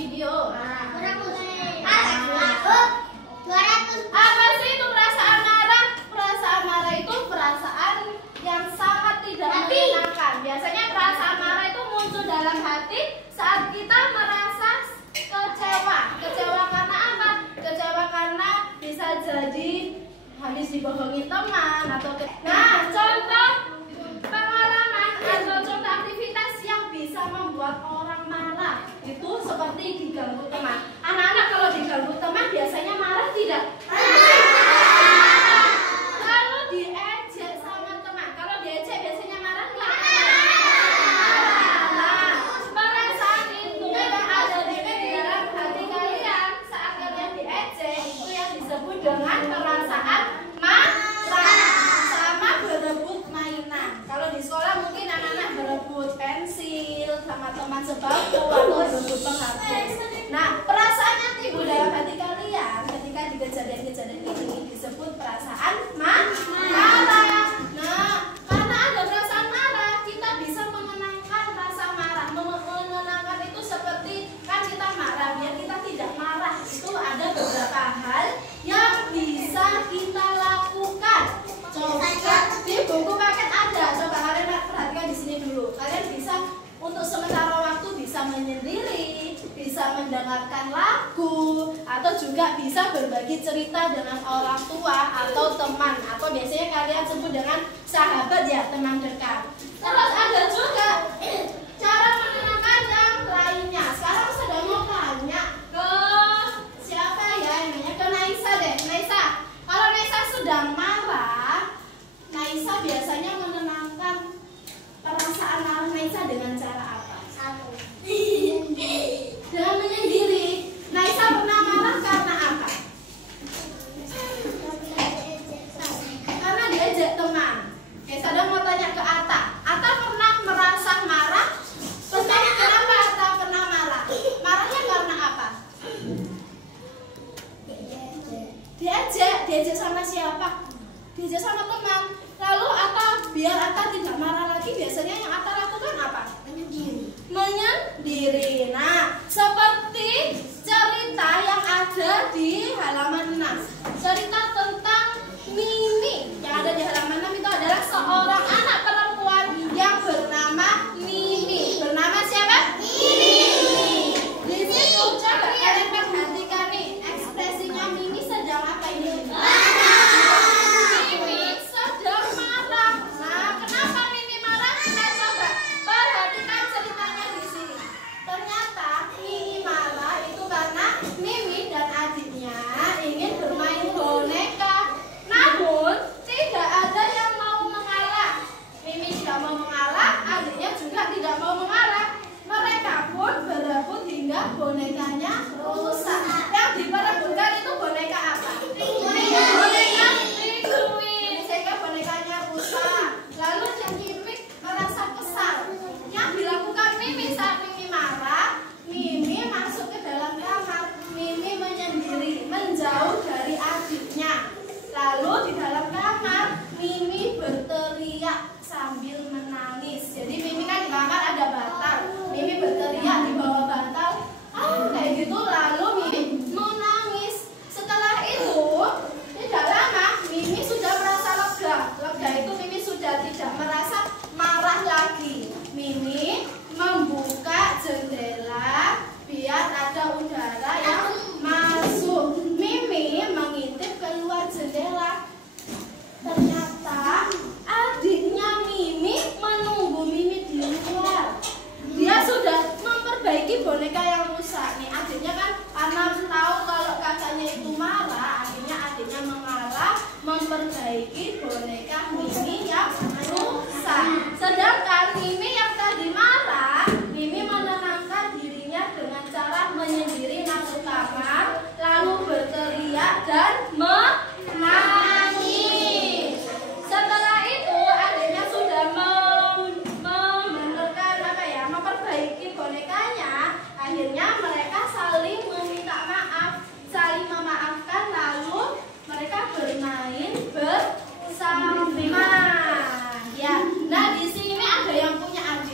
video. Apa sih itu perasaan marah? Perasaan marah itu perasaan yang sangat tidak menyenangkan. Biasanya perasaan marah itu muncul dalam hati saat kita merasa kecewa. Kecewa karena apa? Kecewa karena bisa jadi habis dibohongi teman atau contoh pengalaman atau contoh aktivitas yang bisa membuat orang marah itu seperti diganggu teman. Anak-anak kalau diganggu teman biasanya marah tidak? Lalu diejek sama teman. Kalau diejek biasanya marah nggak? Nah, perasaan itu yang ada di dalam hati kalian saat kalian diejek itu yang disebut dengan perasaan marah. Sama berebut mainan. Kalau di sekolah mungkin anak-anak berebut pensil sama teman sebangku atau berebut penghapus. Nah, perasaan yang timbul dalam hati kalian ketika di kejadian-kejadian ini disebut perasaan marah. Nah, karena ada perasaan marah, kita bisa menenangkan rasa marah. Menenangkan itu seperti kan kita marah, biar kita tidak marah. Itu ada beberapa hal yang bisa kita lakukan. Coba di buku paket ada. Coba kalian perhatikan di sini dulu. Kalian bisa untuk sementara waktu bisa menyendiri, bisa mendengarkan lagu, atau juga bisa berbagi cerita dengan orang tua atau teman, atau biasanya kalian sebut dengan sahabat ya, teman dekat. Terus ada juga cara menenangkan yang lainnya. Sekarang sudah mau tanya ke siapa ya? Namanya ke Naisa deh. Naisa, kalau Naisa sedang marah, Naisa biasanya menenangkan perasaan marah Naisa dengan cara apa? Dengan menyendiri. Naisa pernah marah karena apa? Karena diajak teman. Oke, saya mau tanya ke Atta. Atta pernah merasa marah? Pertanyaan kenapa Atta pernah marah? Marahnya karena apa? Diajak sama siapa? Diajak sama teman. Lalu Atta, biar Atta tidak marah lagi, biasanya yang Atta lakukan apa? Menyendiri. Nah, seperti cerita yang ada di halaman 6. Cerita tentang Mimi yang ada di halaman 6 itu adalah seorang anak perempuan yang bernama Mimi. Bernama siapa? Mimi. Di situ coba kalian perhatikan nih, ekspresinya Mimi sedang apa ini? Bonekanya rusak. Yang diperebutkan itu boneka apa? Boneka penguin. Sehingga bonekanya rusak. Lalu yang Mimi merasa kesal. Yang dilakukan Mimi saat Mimi marah, Mimi masuk ke dalam kamar. Mimi menyendiri, menjauh dari adiknya. Lalu di dalam kamar, Mimi berteriak sambil menangis. Jadi Mimi kan di kamar ada bantal. Mimi berteriak di bawah bantal. Kayak gitu, lalu Mimi menangis. Setelah itu tidak lama Mimi sudah merasa lega. Lega itu Mimi sudah tidak merasa marah lagi. Mimi membuka jendela biar ada udara yang masuk. Mimi mengintip keluar jendela. Ternyata adiknya Mimi menunggu Mimi di luar. Dia sudah memperbaiki boneka yang rusak nih. Adiknya kan karena tahu kalau kakaknya itu marah, akhirnya adiknya mengalah memperbaiki boneka Mimi yang rusak. Sedangkan Mimi yang tadi marah, Mimi menenangkan dirinya dengan cara menyendiri masuk kamar, lalu berteriak dan menangis. Setelah itu adiknya sudah memperbaiki bonekanya. Akhirnya mereka saling meminta maaf, saling memaafkan, lalu mereka bermain bersama. Ya, nah di sini ada yang punya adik.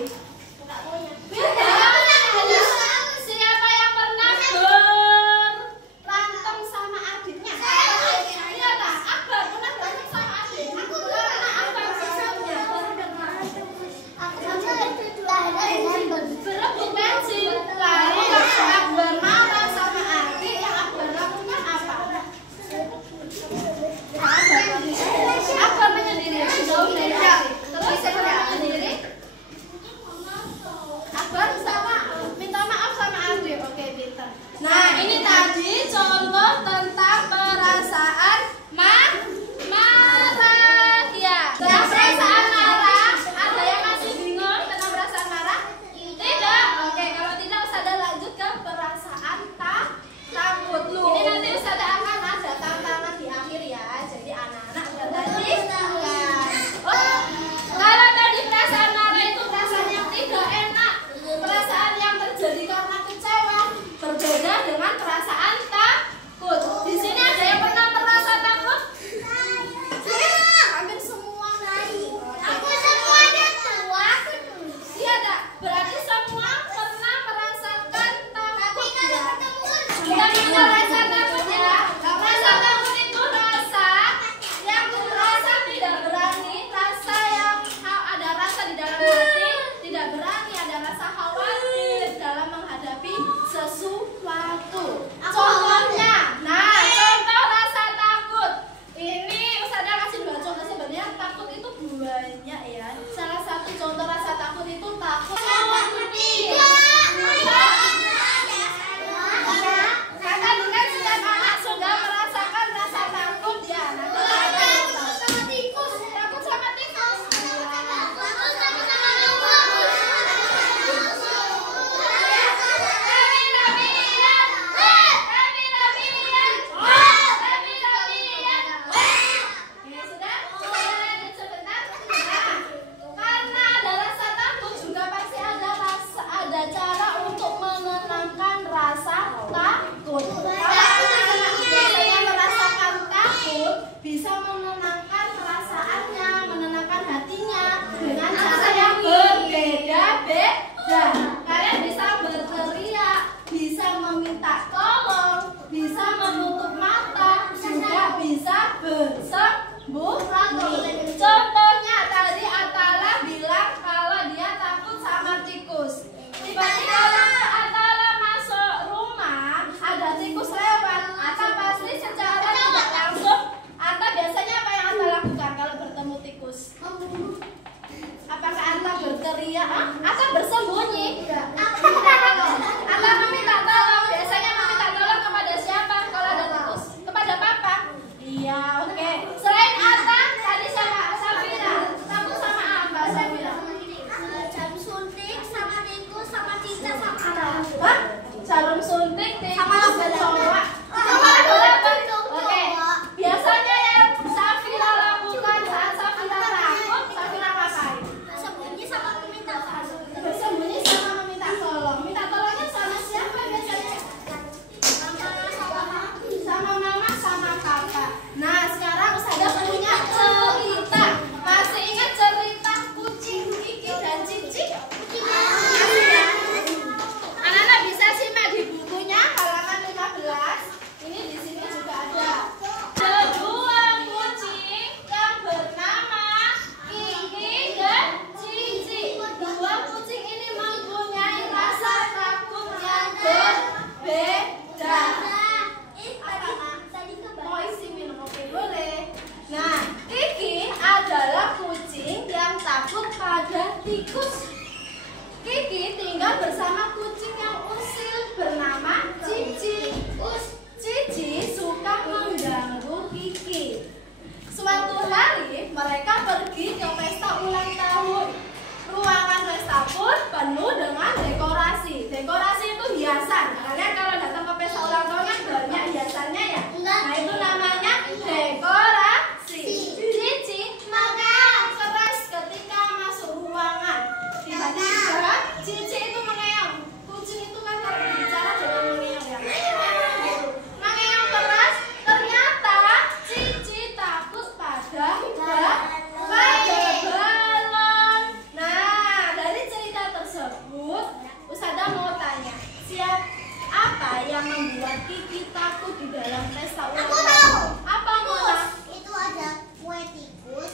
yang membuat Kiki takut di dalam pesta ulang Aku tahun? tahu. Apa Mona? Itu ada kue tikus.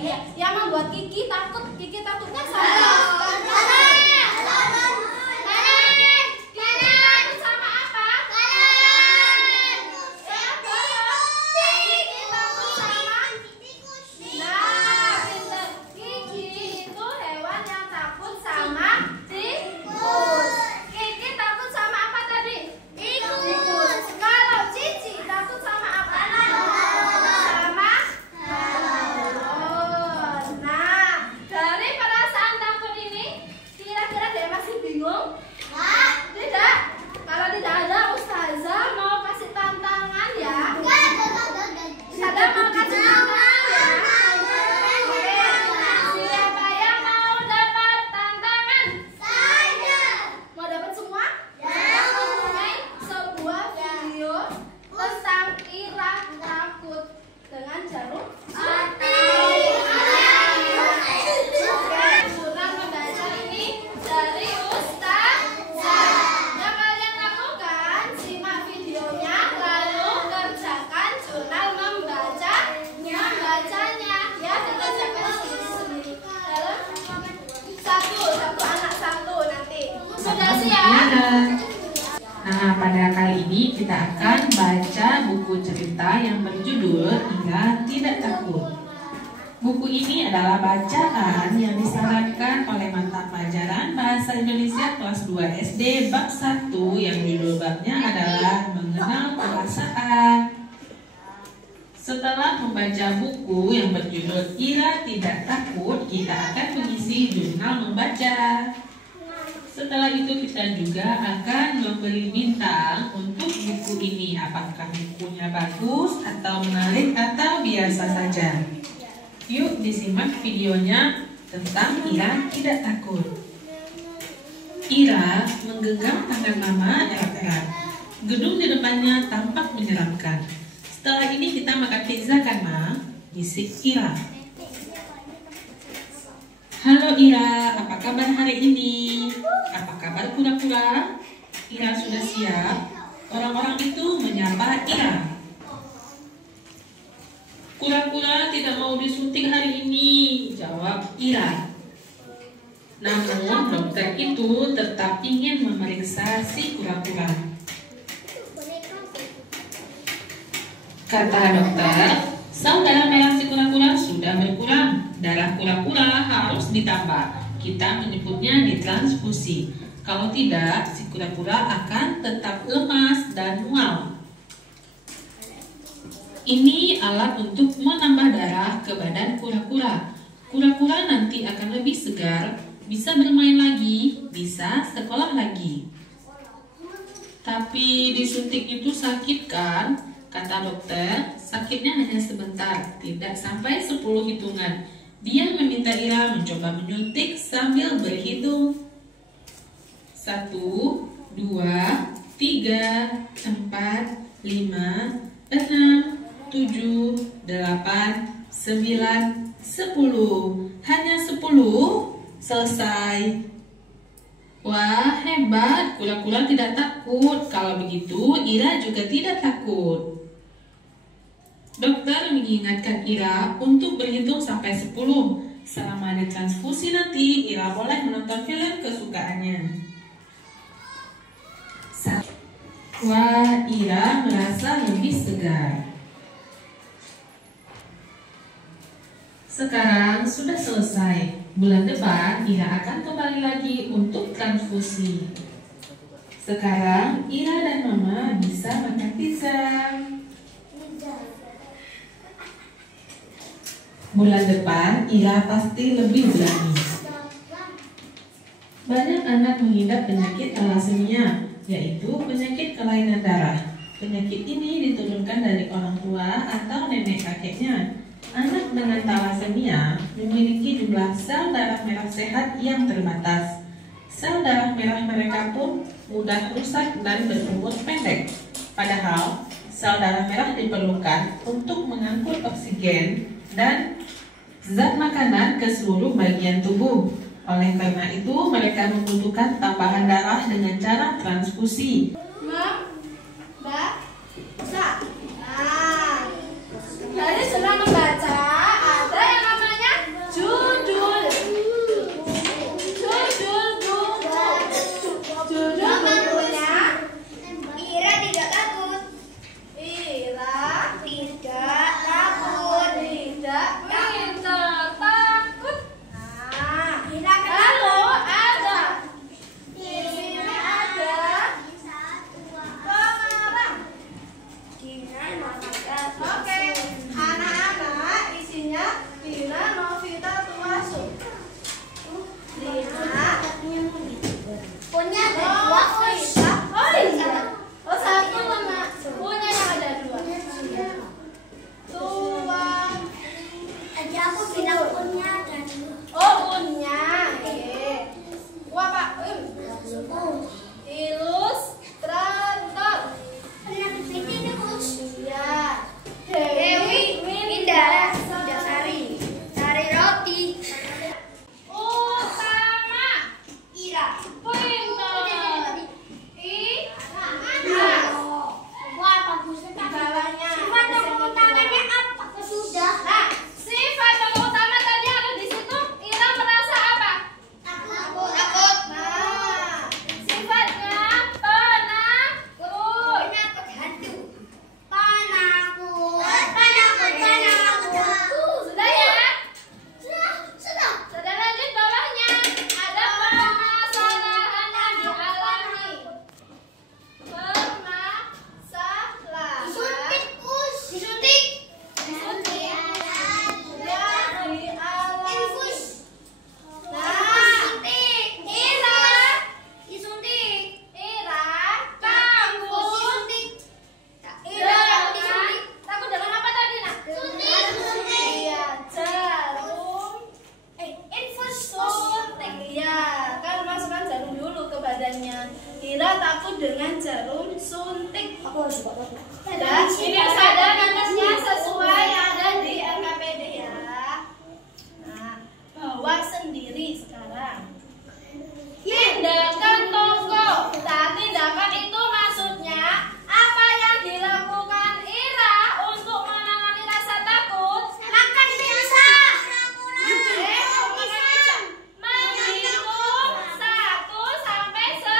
Iya, yang membuat Kiki takut. Kiki takutnya sama. Nah, pada kali ini kita akan baca buku cerita yang berjudul Ira Tidak Takut. Buku ini adalah bacaan yang disarankan oleh mata pelajaran Bahasa Indonesia kelas 2 SD bab 1 yang judul babnya adalah Mengenal Perasaan. Setelah membaca buku yang berjudul Ira Tidak Takut, kita akan mengisi jurnal membaca. Setelah itu kita juga akan memberi bintang untuk buku ini. Apakah bukunya bagus atau menarik atau biasa saja. Yuk disimak videonya tentang Ira Tidak Takut. Ira menggenggam tangan Mama erat-erat. Gedung di depannya tampak menyeramkan. Setelah ini kita makan pizza kan, Ma? Bisik Ira. Halo Ira, apa kabar hari ini? Apa kabar kura-kura? Ira sudah siap? Orang-orang itu menyapa Ira. Kura-kura tidak mau disuntik hari ini, jawab Ira. Namun dokter itu tetap ingin memeriksa si kura-kura. Kata dokter, sel darah merah si kura-kura sudah berkurang. Darah kura-kura harus ditambah. Kita menyebutnya ditransfusi. Kalau tidak, si kura-kura akan tetap lemas dan mual. Ini alat untuk menambah darah ke badan kura-kura. Kura-kura nanti akan lebih segar, bisa bermain lagi, bisa sekolah lagi. Tapi disuntik itu sakit kan? Kata dokter, sakitnya hanya sebentar, tidak sampai 10 hitungan. Dia meminta Ira mencoba menyuntik sambil berhitung. 1, 2, 3, 4, 5, 6, 7, 8, 9, 10. Hanya 10? Selesai. Wah, hebat. Kura-kura tidak takut. Kalau begitu, Ira juga tidak takut. Dokter mengingatkan Ira untuk berhitung sampai 10. Selama ditransfusi nanti, Ira boleh menonton film kesukaannya. Wah, Ira merasa lebih segar. Sekarang sudah selesai. Bulan depan, Ira akan kembali lagi untuk transfusi. Sekarang, Ira dan Mama bisa makan pizza. Bulan depan, Ira pasti lebih berani. Banyak anak mengidap penyakit thalassemia, yaitu penyakit kelainan darah. Penyakit ini diturunkan dari orang tua atau nenek kakeknya. Anak dengan thalassemia memiliki jumlah sel darah merah sehat yang terbatas. Sel darah merah mereka pun mudah rusak dan berumur pendek. Padahal, sel darah merah diperlukan untuk mengangkut oksigen dan zat makanan ke seluruh bagian tubuh. Oleh karena itu, mereka membutuhkan tambahan darah dengan cara transfusi. Ma, dengan jarum suntik. Dan ini ada nomornya sesuai yang ada di LKPD ya. Nah, bawa sendiri sekarang. Tindakan tonggo. Nah, tindakan itu maksudnya apa yang dilakukan Ira untuk menangani rasa takut? Makan pizza. Menghitung 1 sampai 10.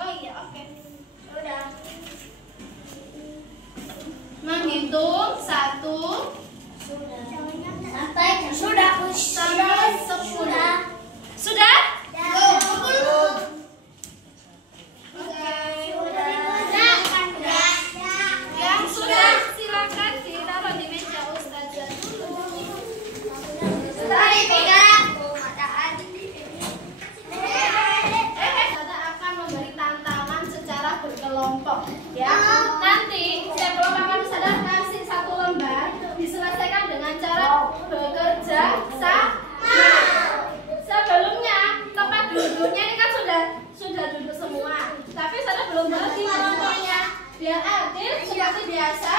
Oh iya, oke. Udah. Menghitung 1 Sampai sampai 10. Sudah? Yang sudah silakan ditaruh di meja Ustazah dulu. Ustazah akan memberi tantangan secara berkelompok ya. Nanti setiap kelompok akan Ustazah kasih 1 lembar, diselesaikan dengan cara bekerja sama. Sebelumnya tempat duduknya ini kan sudah duduk semua, tapi Ustazah belum bagi kelompoknya. Biar adil seperti biasa,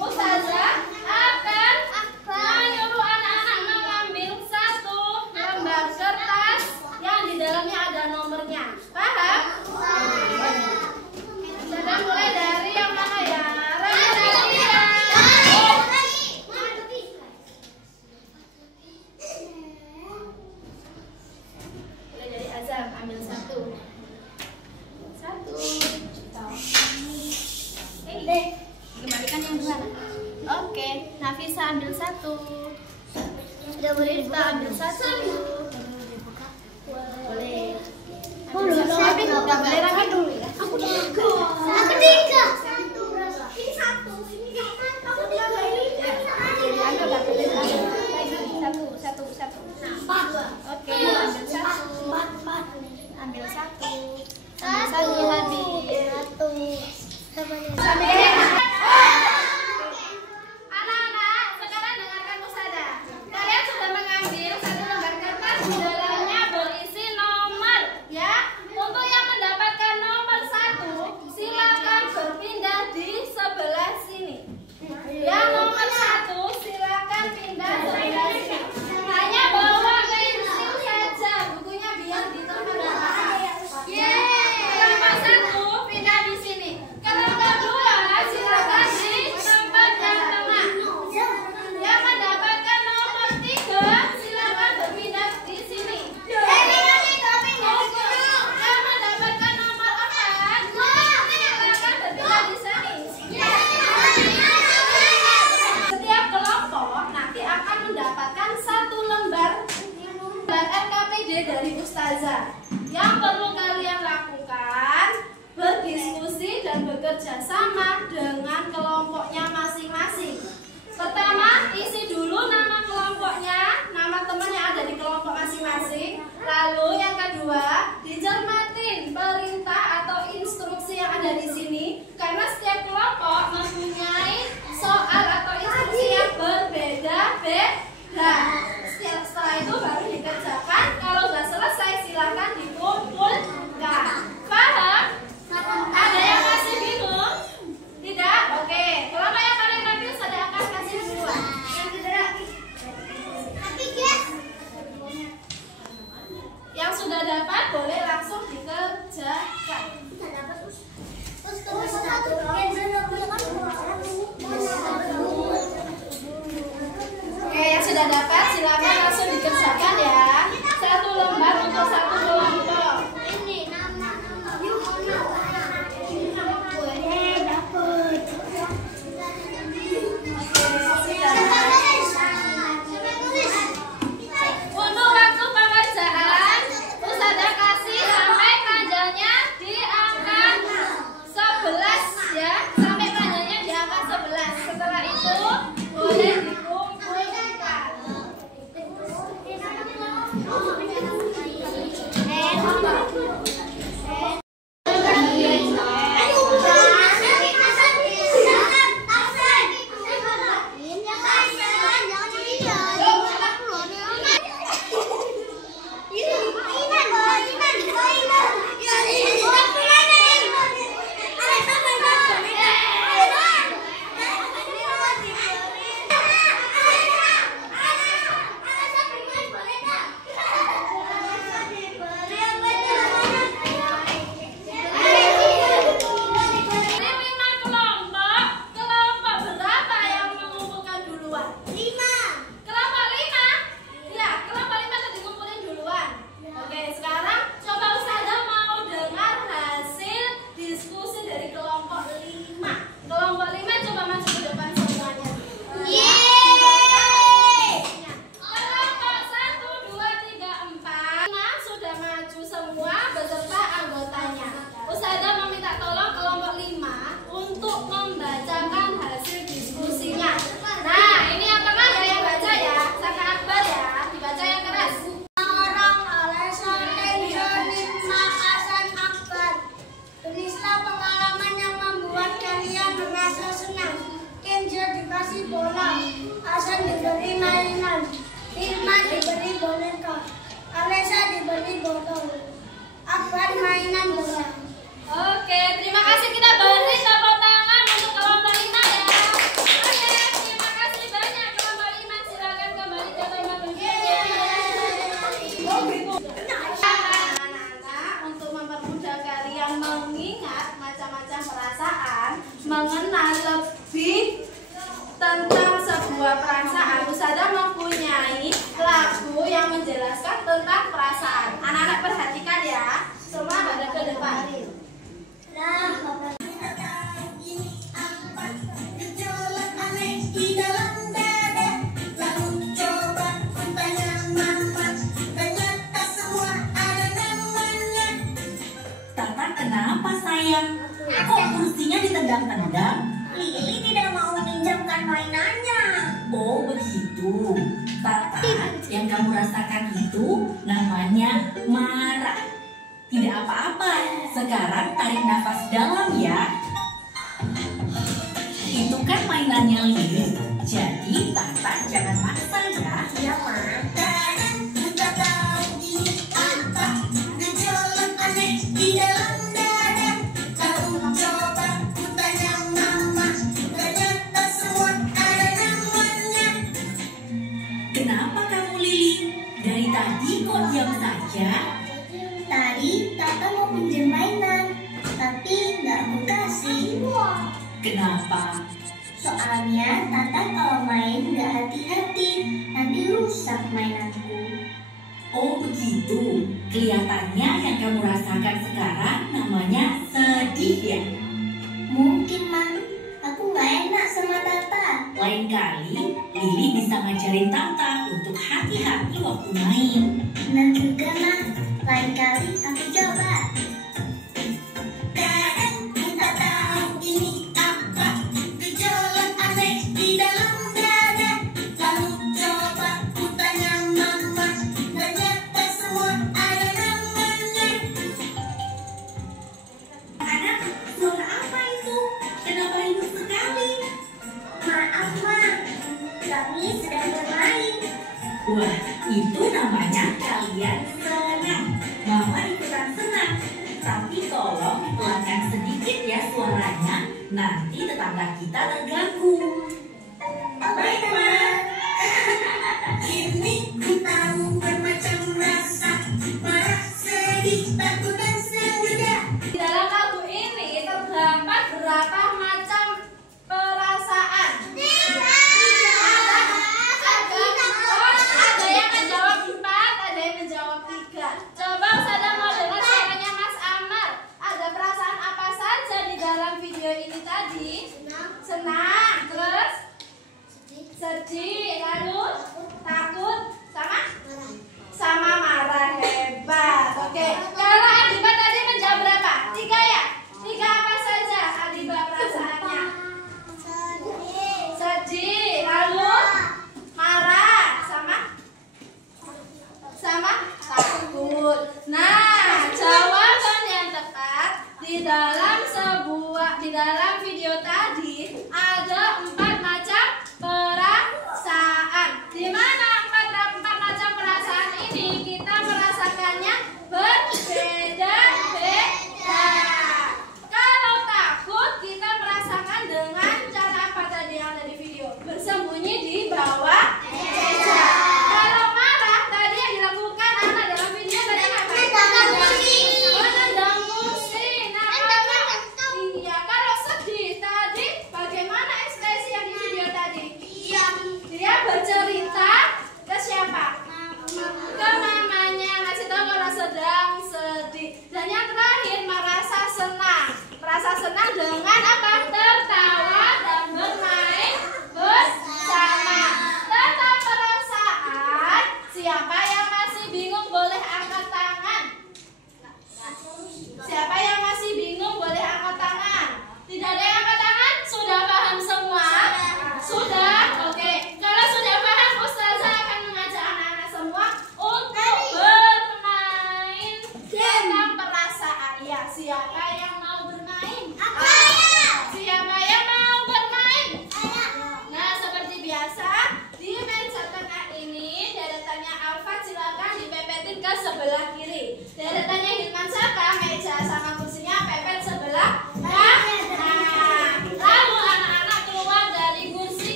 Ustazah akan menyuruh anak-anak mengambil 1 lembar kertas yang di dalamnya ada nomornya. Paham? Ustazah mulai dari yang mana ya? Mulai dari Azam, ambil 1. Kembalikan yang mana? Oke, Nafisa ambil 1. Sudah boleh Kita ambil 1. Boleh. Nggak boleh rapi dulu ya. Aku 3. Ini 1. Ini aku 3 ini. Satu. Oke, ambil 1. Ambil 1 habis. Anak-anak, sekarang dengarkan Ustazah. Kalian sudah mengambil 1 lembar kertas, di dalamnya berisi nomor ya. Untuk yang mendapatkan nomor 1, silakan berpindah di sebelah sini. Yang nomor 1 silakan pindah sebelah sini. Hanya bawa pensil saja, bukunya biar di tempat kelompok 1 pindah di sini. Kelompok 2 silakan di tempat yang tengah. Yang mendapatkan nomor 3 silakan berpindah di sini. Yang mendapatkan nomor 4 silakan berpindah di sini. Setiap kelompok nanti akan mendapatkan 1 lembar LKPD dari Ustazah. Yang perlu kalian lakukan, berdiskusi dan bekerja sama dengan kelompoknya masing-masing. Pertama, isi dulu nama kelompoknya, nama teman yang ada di kelompok masing-masing. Lalu yang kedua, dicermatin perintah atau instruksi yang ada di sini, karena setiap kelompok mempunyai soal atau instruksi yang berbeda-beda. Setelah itu baru dikerjakan. Kalau sudah selesai silakan dikumpulkan. Paham? Ada yang masih bingung? Tidak? Oke. Kelompok yang paling rapi sudah akan kasih duluan. Yang sudah dapat boleh langsung dikerjakan. Oke, yang sudah dapat silakan langsung dikerjakan ya. 1 lembar untuk 1 kelompok. Untuk waktu pengerjaan, Ustazah kasih sampai keranjangnya di angka 11 ya. Sampai keranjangnya di angka 11. Setelah itu boleh dikumpulkan. mengenal lebih tentang sebuah perasaan, Ustazah mempunyai lagu yang menjelaskan tentang perasaan. Anak-anak perhatikan ya, semua ada ke depan. Tata, kenapa sayang? Kok kursinya ditendang-tendang? Lili tidak mau minjamkan mainannya. Oh begitu. Tata, yang kamu rasakan itu namanya marah. Tidak apa-apa. Sekarang tarik nafas dalam ya. Itu kan mainannya Lili. Jadi Tata jangan maksa ya. Ya, Ma. Kita tahu ini apa? Gejolak aneh di dalam dada. Kamu coba ku tanya mama. Ternyata semua ada namanya. Kenapa kamu Lili? Dari tadi kok diam saja? Tadi Tata mau pinjam mainan, tapi nggak aku kasih. Kenapa? Soalnya Tata kalau main nggak hati-hati, nanti rusak mainanku. Oh begitu. Kelihatannya yang kamu rasakan sekarang namanya sedih ya. Mungkin, Ma. Aku nggak enak sama Tata. Lain kali Lili bisa ngajarin Tata untuk hati-hati waktu main. Benar juga, Ma. Lain kali aku coba. Kadang kita tahu ini apa? Gejolak aneh di dalam dada. Lalu coba ku tanya mama. Ternyata semua ada namanya. Anak, suara apa itu? Kenapa ribut sekali? Maaf, Ma. Kami sedang bermain. Wah, itu namanya kalian senang. Mama ikutan senang. Tapi tolong pelankan sedikit ya suaranya. Nanti tetangga kita terganggu. Baik, Ma. Kini ku tahu bermacam rasa. Marah, sedih, takut, dan senang juga. Di dalam lagu ini terdapat berapa macam perasaan? Ada yang menjawab 4, ada yang menjawab 3. Coba Ustazah mau dengar suaranya Mas Amar. Ada perasaan apa saja di dalam video ini tadi? Senang. Terus?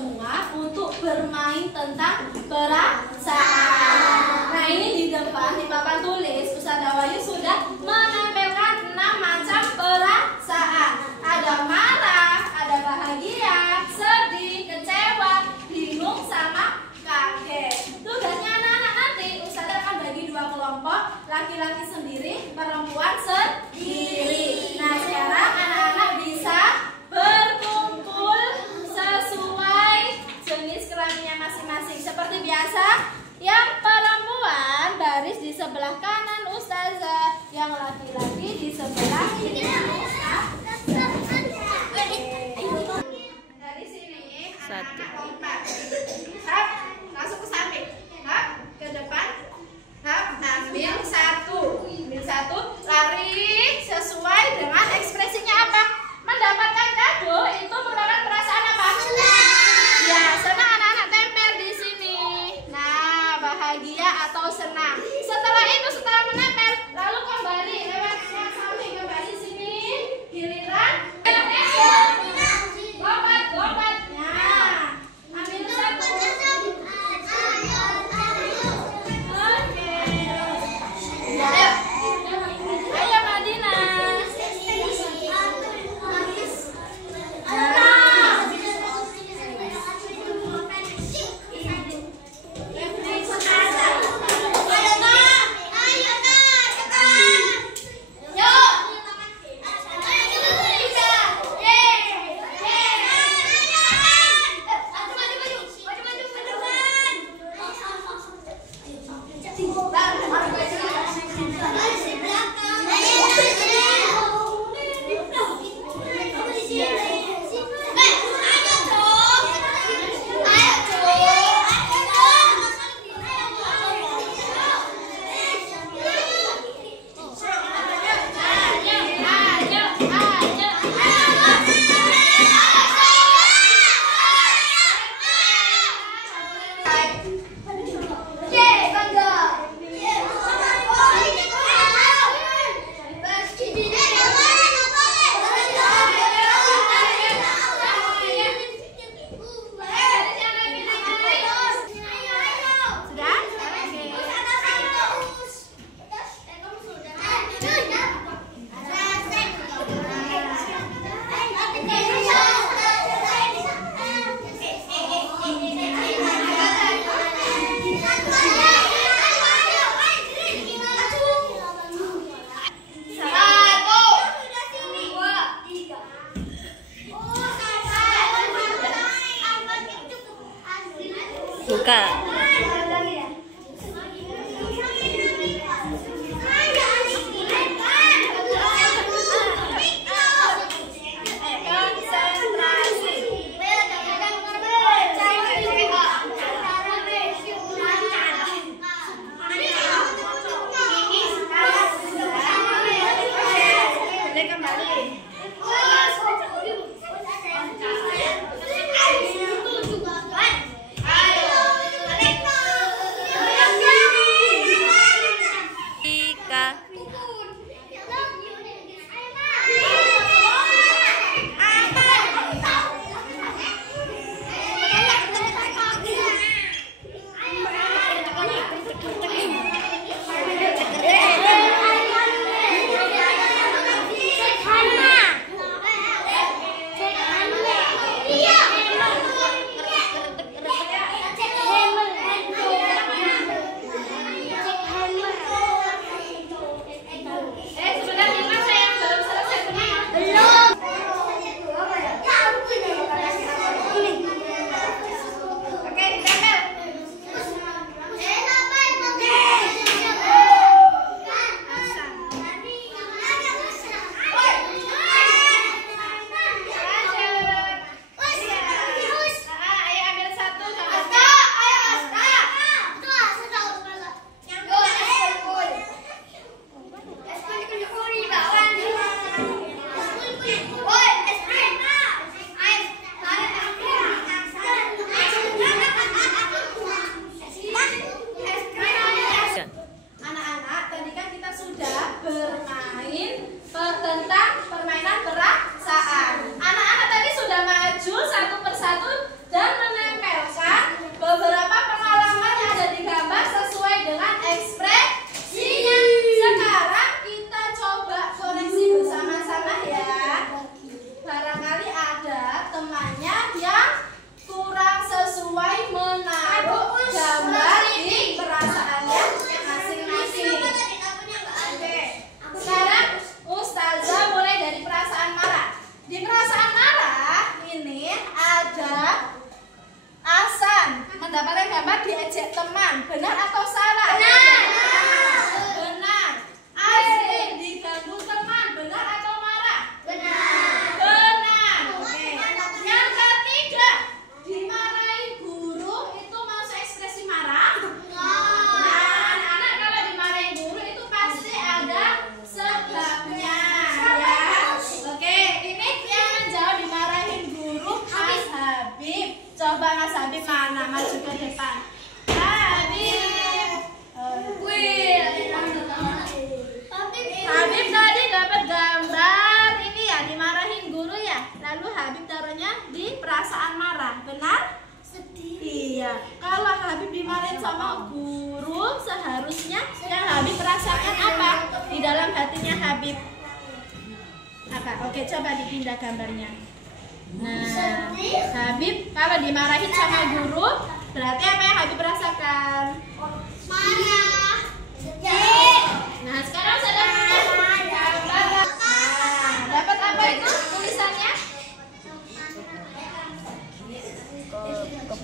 semua untuk bermain tentang perasaan. Nah, ini di depan di papan tulis Ustazah Wahyu sudah menempelkan 6 macam perasaan. Ada marah, ada bahagia, sedih, kecewa, bingung, sama kaget. Tugasnya anak-anak nanti Ustazah akan bagi 2 kelompok, laki-laki sendiri, perempuan sendiri. Nah, sekarang anak-anak bisa berkumpul sesuai jenis kelaminnya masing-masing. Seperti biasa, yang perempuan baris di sebelah kanan Ustazah, yang laki-laki di sebelah kiri Ustazah. Dari sini anak-anak lompat. Hap, langsung ke samping. Hap, ke depan. Hap, ambil satu. Ambil satu, lari sesuai dengan ekspresinya apa? Mendapatkan kado itu menggunakan perasaan apa? Ya, senang anak-anak tempel di sini. Nah, bahagia atau senang. Setelah itu, setelah menempel, lalu kembali lewat yang samping kembali sini. Giliran lompat. Nah, ambil satu. Oke. Ayo Madina. Buka. Ayo. Habib mana? Maju ke depan. Habib. Habib tadi dapat gambar ini ya, dimarahin guru ya. Lalu Habib taruhnya di perasaan marah, benar? Sedih. Iya. Kalau Habib dimarahin sama guru, seharusnya yang Habib rasakan apa? Di dalam hatinya Habib apa? Oke, coba dipindah gambarnya. Nah, Habib kalau dimarahin sama guru, berarti apa yang Habib rasakan? Marah. Sedih. Nah, sekarang sudah punya gambar. Nah, dapat apa itu tulisannya?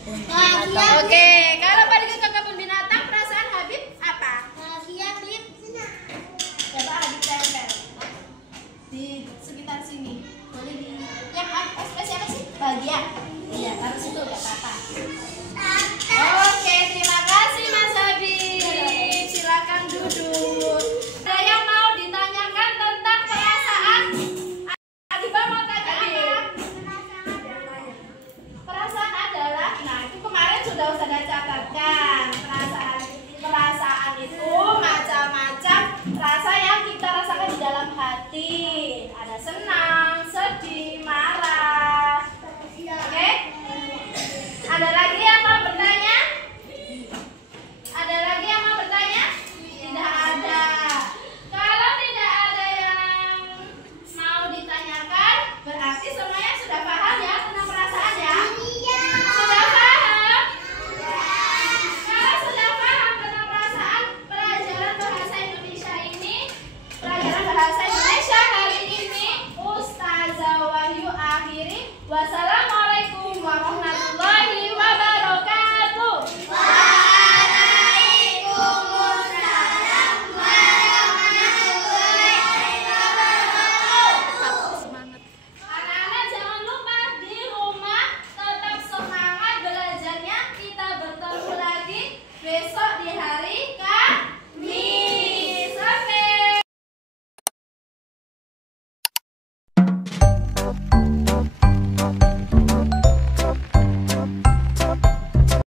Bahagia. Oke, kalau pergi ke kebun binatang, perasaan Habib apa? Bahagia, Bib. Coba Habib tempel di sekitar sini. Boleh di yang spesial apa sih? Bahagia. Iya, taruh situ ya Pak.